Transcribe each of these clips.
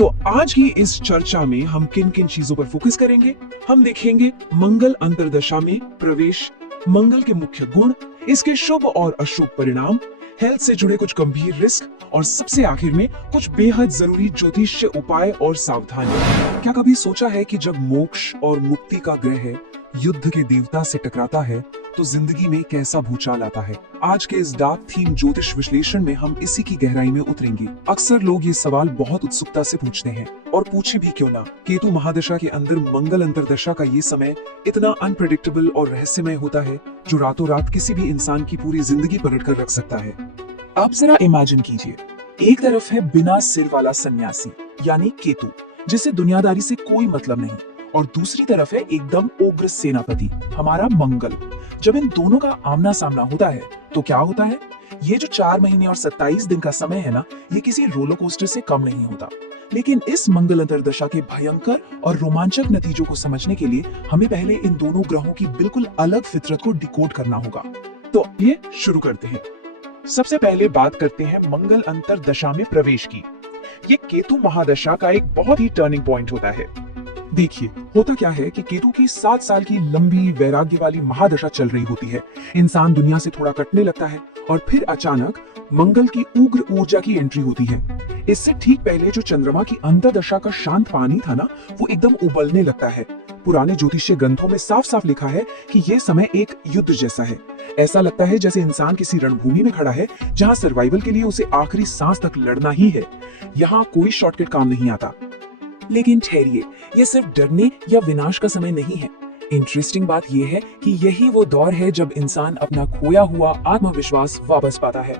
तो आज की इस चर्चा में हम किन किन चीजों पर फोकस करेंगे। हम देखेंगे मंगल अंतर्दशा में प्रवेश, मंगल के मुख्य गुण, इसके शुभ और अशुभ परिणाम, हेल्थ से जुड़े कुछ गंभीर रिस्क और सबसे आखिर में कुछ बेहद जरूरी ज्योतिष्य उपाय और सावधानी। क्या कभी सोचा है कि जब मोक्ष और मुक्ति का ग्रह युद्ध के देवता से टकराता है तो जिंदगी में कैसा भूचाल आता है। आज के इस डार्क थीम ज्योतिष विश्लेषण में हम इसी की गहराई में उतरेंगे। अक्सर लोग ये सवाल बहुत उत्सुकता से पूछते हैं, और पूछे भी क्यों ना। केतु महादशा के अंदर मंगल अंतर्दशा का ये समय इतना अनप्रेडिक्टेबल और रहस्यमय होता है जो रातों रात किसी भी इंसान की पूरी जिंदगी पलट कर रख सकता है। आप जरा इमेजिन कीजिए, एक तरफ है बिना सिर वाला सन्यासी यानी केतु, जिसे दुनियादारी से कोई मतलब नहीं, और दूसरी तरफ है एकदम उग्र सेनापति हमारा मंगल। जब इन दोनों का आमना सामना होता है तो क्या होता है? ये जो 4 महीने और 27 दिन का समय है ना, ये किसी रोलर कोस्टर से कम नहीं होता। लेकिन इस मंगल अंतर्दशा के भयंकर और रोमांचक नतीजों को समझने के लिए हमें पहले इन दोनों ग्रहों की बिल्कुल अलग फितरत को डिकोड करना होगा। तो ये शुरू करते हैं। सबसे पहले बात करते हैं मंगल अंतर्दशा में प्रवेश की। ये केतु महादशा का एक बहुत ही टर्निंग पॉइंट होता है। देखिए, होता क्या है कि केतु की 7 साल की लंबी वैराग्य वाली महादशा चल रही होती है। इंसान दुनिया से थोड़ा कटने लगता है और फिर अचानक मंगल की उग्र ऊर्जा की एंट्री होती है। इससे ठीक पहले जो चंद्रमा की अंतर्दशा का शांत पानी था ना, वो एकदम उबलने लगता है। पुराने ज्योतिषीय ग्रंथों में साफ साफ लिखा है कि यह समय एक युद्ध जैसा है। ऐसा लगता है जैसे इंसान किसी रणभूमि में खड़ा है जहां सर्वाइवल के लिए उसे आखिरी सांस तक लड़ना ही है। यहाँ कोई शॉर्टकट काम नहीं आता। लेकिन ठहरिए, यह सिर्फ डरने या विनाश का समय नहीं है। इंटरेस्टिंग बात यह है कि यही वो दौर है जब इंसान अपना खोया हुआ आत्मविश्वास वापस पाता है।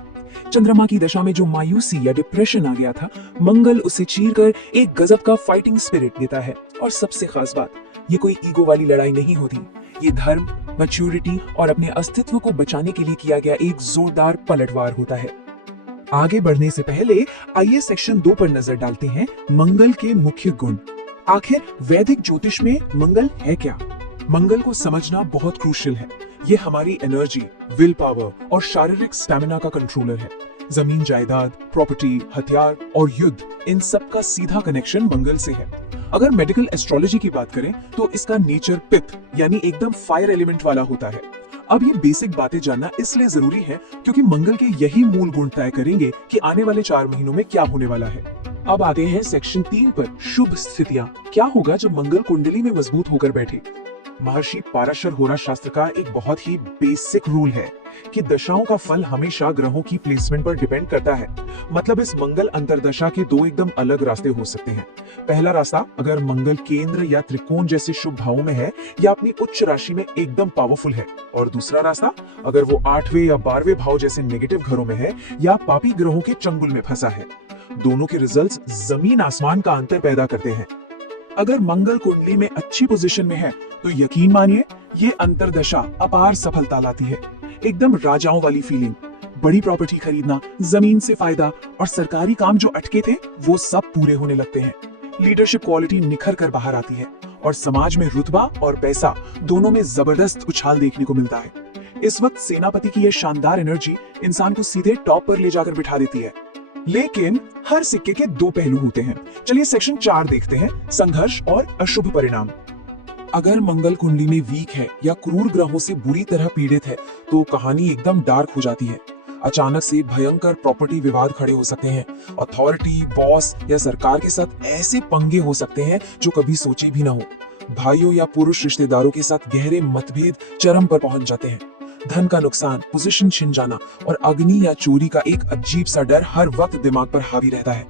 चंद्रमा की दशा में जो मायूसी या डिप्रेशन आ गया था, मंगल उसे चीरकर एक गजब का फाइटिंग स्पिरिट देता है। और सबसे खास बात, ये कोई ईगो वाली लड़ाई नहीं होती। ये धर्म, मैच्योरिटी और अपने अस्तित्व को बचाने के लिए किया गया एक जोरदार पलटवार होता है। आगे बढ़ने से पहले आइए सेक्शन 2 पर नजर डालते हैं, मंगल के मुख्य गुण। आखिर वैदिक ज्योतिष में मंगल है क्या? मंगल को समझना बहुत क्रूशियल है। ये हमारी एनर्जी, विल पावर और शारीरिक स्टैमिना का कंट्रोलर है। जमीन जायदाद, प्रॉपर्टी, हथियार और युद्ध, इन सब का सीधा कनेक्शन मंगल से है। अगर मेडिकल एस्ट्रोलॉजी की बात करें तो इसका नेचर पित्त यानी एकदम फायर एलिमेंट वाला होता है। अब ये बेसिक बातें जानना इसलिए जरूरी है क्योंकि मंगल के यही मूल गुण तय करेंगे कि आने वाले 4 महीनों में क्या होने वाला है। अब आते हैं सेक्शन 3 पर, शुभ स्थितियां। क्या होगा जब मंगल कुंडली में मजबूत होकर बैठे? महर्षि पाराशर होरा शास्त्र का एक बहुत ही बेसिक रूल है कि दशाओं का फल हमेशा ग्रहों की प्लेसमेंट पर डिपेंड करता है। मतलब इस मंगल अंतर्दशा के 2 एकदम अलग रास्ते हो सकते हैं। पहला रास्ता, अगर मंगल केंद्र या त्रिकोण जैसे शुभ भावों में है या अपनी उच्च राशि में एकदम पावरफुल है, और दूसरा रास्ता, अगर वो 8वें या 12वें भाव जैसे नेगेटिव घरों में है या पापी ग्रहों के चंगुल में फंसा है। दोनों के रिजल्ट्स जमीन आसमान का अंतर पैदा करते हैं। अगर मंगल कुंडली में अच्छी पोजीशन में है तो यकीन मानिए ये अंतर्दशा अपार सफलता लाती है। एकदम राजाओं वाली फीलिंग, बड़ी प्रॉपर्टी खरीदना, जमीन से फायदा और सरकारी काम जो अटके थे वो सब पूरे होने लगते हैं। लीडरशिप क्वालिटी निखर कर बाहर आती है और समाज में रुतबा और पैसा दोनों में जबरदस्त उछाल देखने को मिलता है। इस वक्त सेनापति की यह शानदार एनर्जी इंसान को सीधे टॉप पर ले जाकर बिठा देती है। लेकिन हर सिक्के के 2 पहलू होते हैं। चलिए सेक्शन 4 देखते हैं, संघर्ष और अशुभ परिणाम। अगर मंगल कुंडली में वीक है या क्रूर ग्रहों से बुरी तरह पीड़ित है तो कहानी एकदम डार्क हो जाती है। अचानक से भयंकर प्रॉपर्टी विवाद खड़े हो सकते हैं। अथॉरिटी, बॉस या सरकार के साथ ऐसे पंगे हो सकते हैं जो कभी सोचे भी ना हो। भाइयों या पुरुष रिश्तेदारों के साथ गहरे मतभेद चरम पर पहुंच जाते हैं। धन का नुकसान, पोजीशन छिन जाना और अग्नि या चोरी का एक अजीब सा डर हर वक्त दिमाग पर हावी रहता है।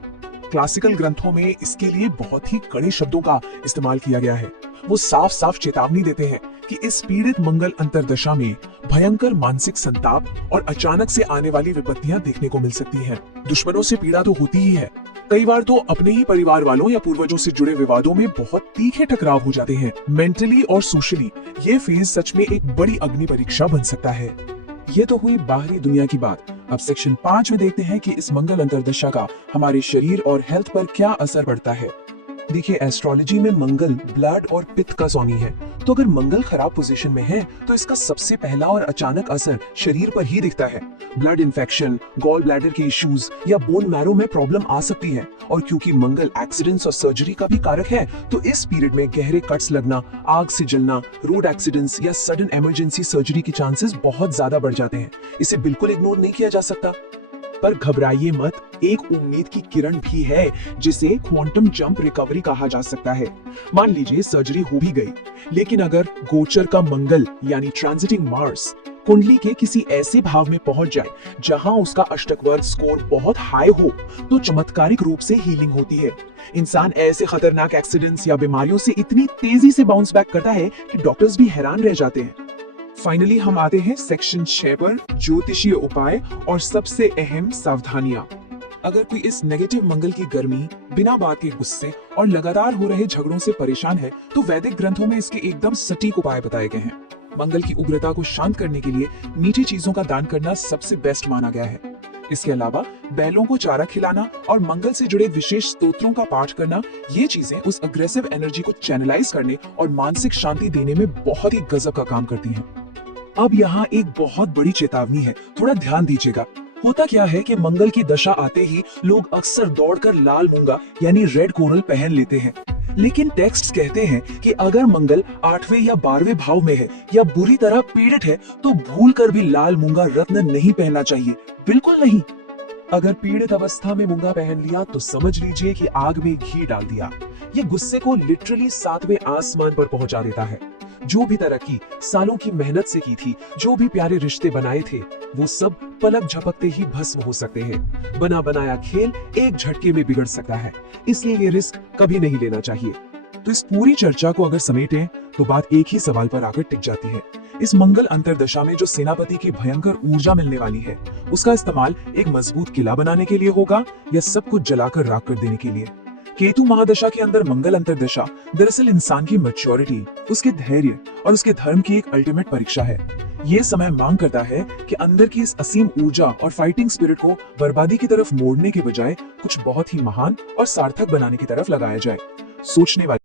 क्लासिकल ग्रंथों में इसके लिए बहुत ही कड़े शब्दों का इस्तेमाल किया गया है। वो साफ साफ चेतावनी देते हैं कि इस पीड़ित मंगल अंतर्दशा में भयंकर मानसिक संताप और अचानक से आने वाली विपत्तियां देखने को मिल सकती हैं। दुश्मनों से पीड़ा तो होती ही है, कई बार तो अपने ही परिवार वालों या पूर्वजों से जुड़े विवादों में बहुत तीखे टकराव हो जाते हैं। मेंटली और सोशली ये फेज सच में एक बड़ी अग्नि परीक्षा बन सकता है। ये तो हुई बाहरी दुनिया की बात। अब सेक्शन 5 में देखते हैं कि इस मंगल अंतर्दशा का हमारे शरीर और हेल्थ पर क्या असर पड़ता है। देखिए, एस्ट्रोलॉजी में मंगल ब्लड और पित्त का स्वामी है, तो अगर मंगल खराब पोजीशन में है तो इसका सबसे पहला और अचानक असर शरीर पर ही दिखता है। ब्लड इन्फेक्शन, गॉल ब्लैडर के इश्यूज या बोन मैरो में प्रॉब्लम आ सकती है। और क्योंकि मंगल एक्सीडेंट्स और सर्जरी का भी कारक है, तो इस पीरियड में गहरे कट्स लगना, आग से जलना, रोड एक्सीडेंट्स या सडन इमरजेंसी सर्जरी के चांसेस बहुत ज्यादा बढ़ जाते हैं। इसे बिल्कुल इग्नोर नहीं किया जा सकता। पर घबराइए मत, एक उम्मीद की किरण भी है जिसे क्वांटम जंप रिकवरी कहा जा सकता है। मान लीजिए सर्जरी हो भी गई, लेकिन अगर गोचर का मंगल यानी ट्रांजिटिंग मार्स कुंडली के किसी ऐसे भाव में पहुंच जाए जहां उसका अष्टक वर्ग स्कोर बहुत हाई हो, तो चमत्कारिक रूप से हीलिंग होती है। इंसान ऐसे खतरनाक एक्सीडेंट्स या बीमारियों से इतनी तेजी से बाउंस बैक करता है कि डॉक्टर्स भी हैरान रह जाते हैं। फाइनली हम आते हैं सेक्शन 6 पर, ज्योतिषीय उपाय और सबसे अहम सावधानियां। अगर कोई इस नेगेटिव मंगल की गर्मी, बिना बात के गुस्से और लगातार हो रहे झगड़ों से परेशान है, तो वैदिक ग्रंथों में इसके एकदम सटीक उपाय बताए गए हैं। मंगल की उग्रता को शांत करने के लिए मीठी चीजों का दान करना सबसे बेस्ट माना गया है। इसके अलावा बैलों को चारा खिलाना और मंगल से जुड़े विशेष स्तोत्रों का पाठ करना, ये चीजें उस अग्रेसिव एनर्जी को चैनलाइज करने और मानसिक शांति देने में बहुत ही गजब का काम करती हैं। अब यहाँ एक बहुत बड़ी चेतावनी है, थोड़ा ध्यान दीजिएगा। होता क्या है कि मंगल की दशा आते ही लोग अक्सर दौड़कर लाल मूंगा यानी रेड कोरल पहन लेते हैं, लेकिन टेक्स्ट्स कहते हैं कि अगर मंगल 8वें या 12वें भाव में है या बुरी तरह पीड़ित है, तो भूलकर भी लाल मूंगा रत्न नहीं पहनना चाहिए, बिल्कुल नहीं। अगर पीड़ित अवस्था में मूंगा पहन लिया तो समझ लीजिए कि आग में घी डाल दिया। ये गुस्से को लिटरली 7वें आसमान पर पहुंचा देता है। जो भी तरक्की सालों की मेहनत से की थी, जो भी प्यारे रिश्ते बनाए थे, वो सब पलक झपकते ही भस्म हो सकते हैं। बना बनाया खेल एक झटके में बिगड़ सकता है, इसलिए ये रिस्क कभी नहीं लेना चाहिए। तो इस पूरी चर्चा को अगर समेटें तो बात एक ही सवाल पर आकर टिक जाती है। इस मंगल अंतरदशा में जो सेनापति की भयंकर ऊर्जा मिलने वाली है, उसका इस्तेमाल एक मजबूत किला बनाने के लिए होगा या सब कुछ जलाकर राख कर देने के लिए? केतु महादशा के अंदर मंगल अंतरदशा दरअसल इंसान की मैच्योरिटी, उसके धैर्य और उसके धर्म की एक अल्टीमेट परीक्षा है। ये समय मांग करता है कि अंदर की इस असीम ऊर्जा और फाइटिंग स्पिरिट को बर्बादी की तरफ मोड़ने के बजाय कुछ बहुत ही महान और सार्थक बनाने की तरफ लगाया जाए। सोचने वाली